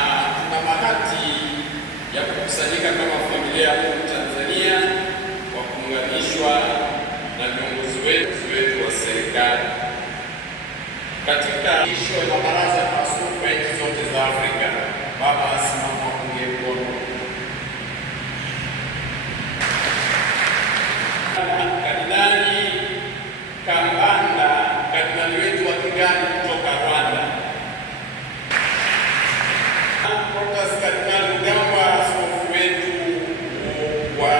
tuna bahati ya kukusanyika kama familia ya Tanzania kwa kuunganishwa na viongozi wetu wa serikali katika isho na baraza la maaskofu ya nchi zote za Afrika. Baba asimama apungie mkono. Kardinali Kambanda, kardinali wetu wa Kigali kutoka Rwanda. Kardinali Rugambwa, askofu wetu wa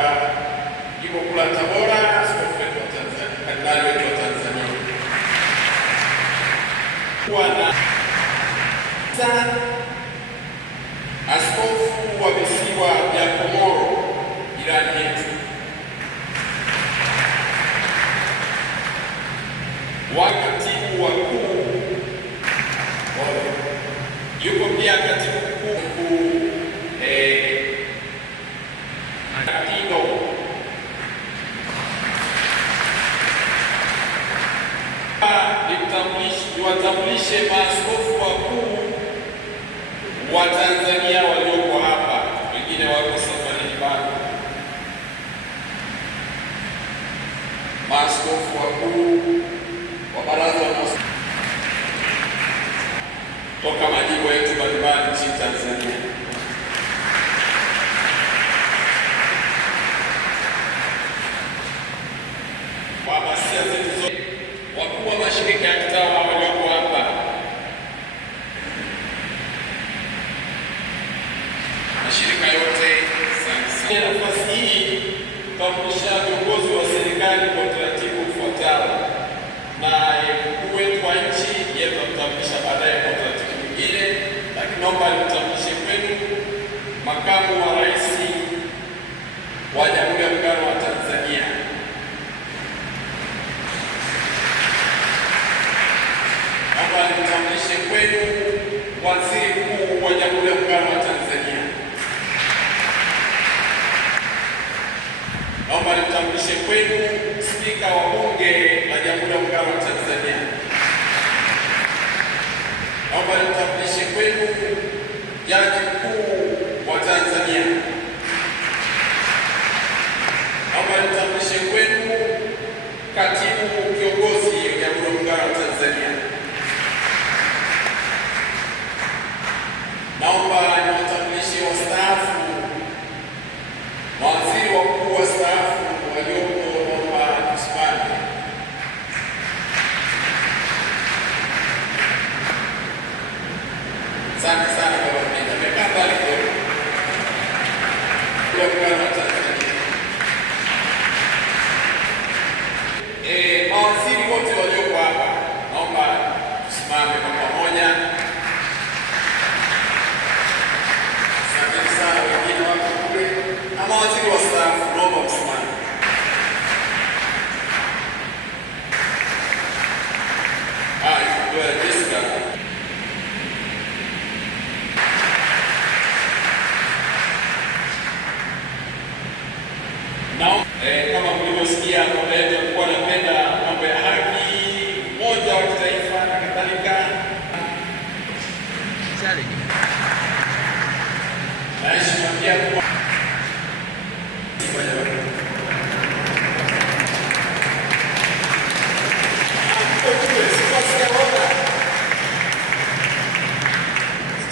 jimbo kuu la Tabora, askofu wetu wa Tanzania, kardinali wetu wa Tanzania. Askofu wa visiwa vya Komoro, jirani yetu. Wakatibu wakuu yuko pia katibu mkuu Atido. Niwatambulishe maaskofu wakuu wa Tanzania walioko hapa, wengine wako safarini bado. Maaskofu wakuu wa baraza la maaskofu toka majimbo yetu mbalimbali nchini Tanzania. Wahamasisha zetu zote, wakuu wa mashirika ya kitawa walioko hapa, mashirika yote. Nafasi hii tutambulisha viongozi wa serikali kwa utaratibu ufuatao, na mkuu wetu wa nchi yeye tutambulisha baadaye kwa utaratibu mwingine, lakini naomba nitambulishe kwenu makamu wa rais wa Jamhuri ya Muungano wa Tanzania. Naomba nitambulishe kwenu waziri mkuu wa Jamhuri ya Muungano wa Tanzania. Naomba nitambulishe kwenu spika wa Bunge la Jamhuri ya Muungano wa Tanzania. Naomba nitambulishe kwenu jaji mkuu wa Tanzania. Naomba nitambulishe kwenu katibu kiongozi wa Jamhuri ya Muungano wa Tanzania. Naomba niwatambulishe wastaafu, mawaziri wakuu wastaafu walioko, naomba tusimame. Asante sana baba Pita, amekaa mbali kidogo. Mawaziri wote walioko hapa, naomba tusimame kwa pamoja. Asante sana, wengine wako kule, na mawaziri wastaafu, naomba tusimame. Jessica. Kama mlivyosikia, baba yetu alikuwa anapenda mambo ya haki, umoja wa kitaifa na kadhalika. Naishi pia kwa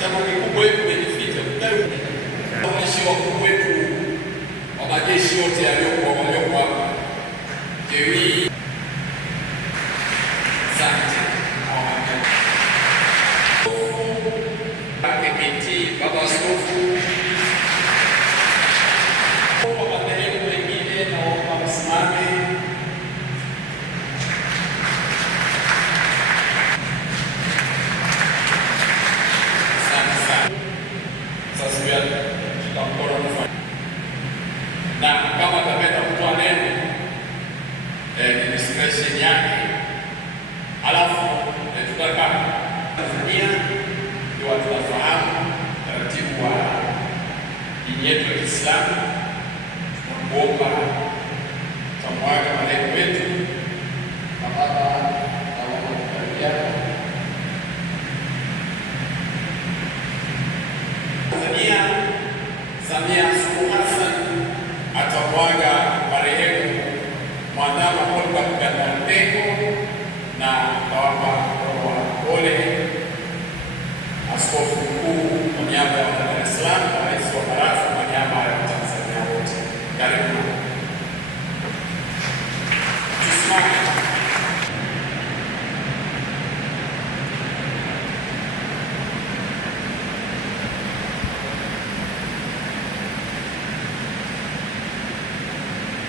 jambo kikubwa hivi kujificha waandishi wakuu wetu wa majeshi yote yaliyokuwa hapa. Jewi, asante. KKKT, baba askofu, kwa madhehebu mengine naomba msimame. Sasa tutamkora na kama tapenda kutoa neno administration yake, alafu tutakaa Tanzania ndio tunafahamu taratibu wa dini yetu ya Kiislamu. Tunaomba tamwaga maneno yetu na baba naomba kukaribia. Samia Suluhu Hassan atamwaga marehemu Mwadhama Polycarp Gandara Mpengo na kawapa pole Askofu Mkuu kwa niaba ya Dar es Salaam na Rais wa Baraza kwa niaba ya Tanzania wote. Karibu. Tusimame.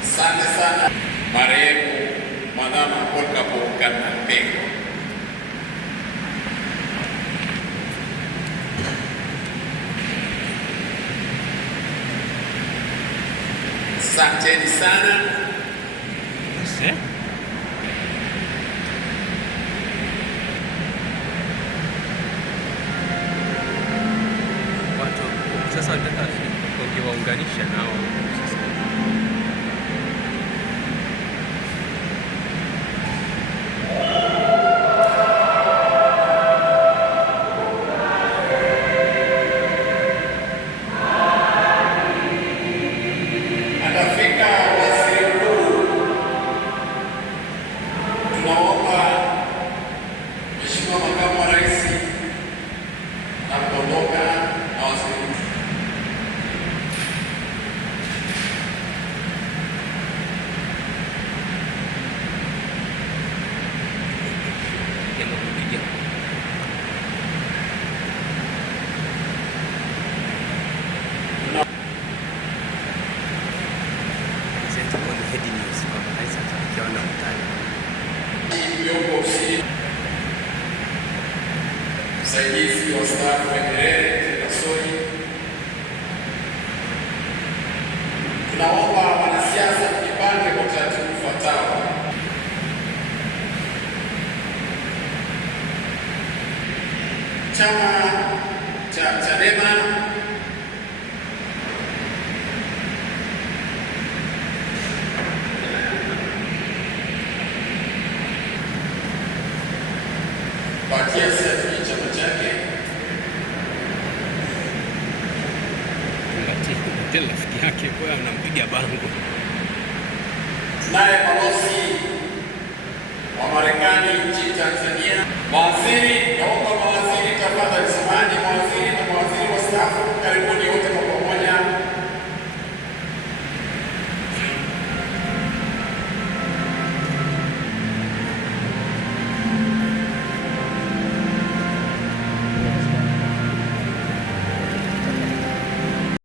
Asante sana marehemu Mwadhama Polycarp Gandara Mpengo. Asanteni sana. Watu sasa wanataka ungewaunganisha nao. Msaidizi wa staafu Nyerere Kasoi, tunaomba wanasiasa tujipange kwa utaratibu ufuatao. Chama cha Chadema kwa kiasi ya chama chake rafiki yake kwa anampiga bango. Tunaye balozi wa Marekani nchini Tanzania, Waziri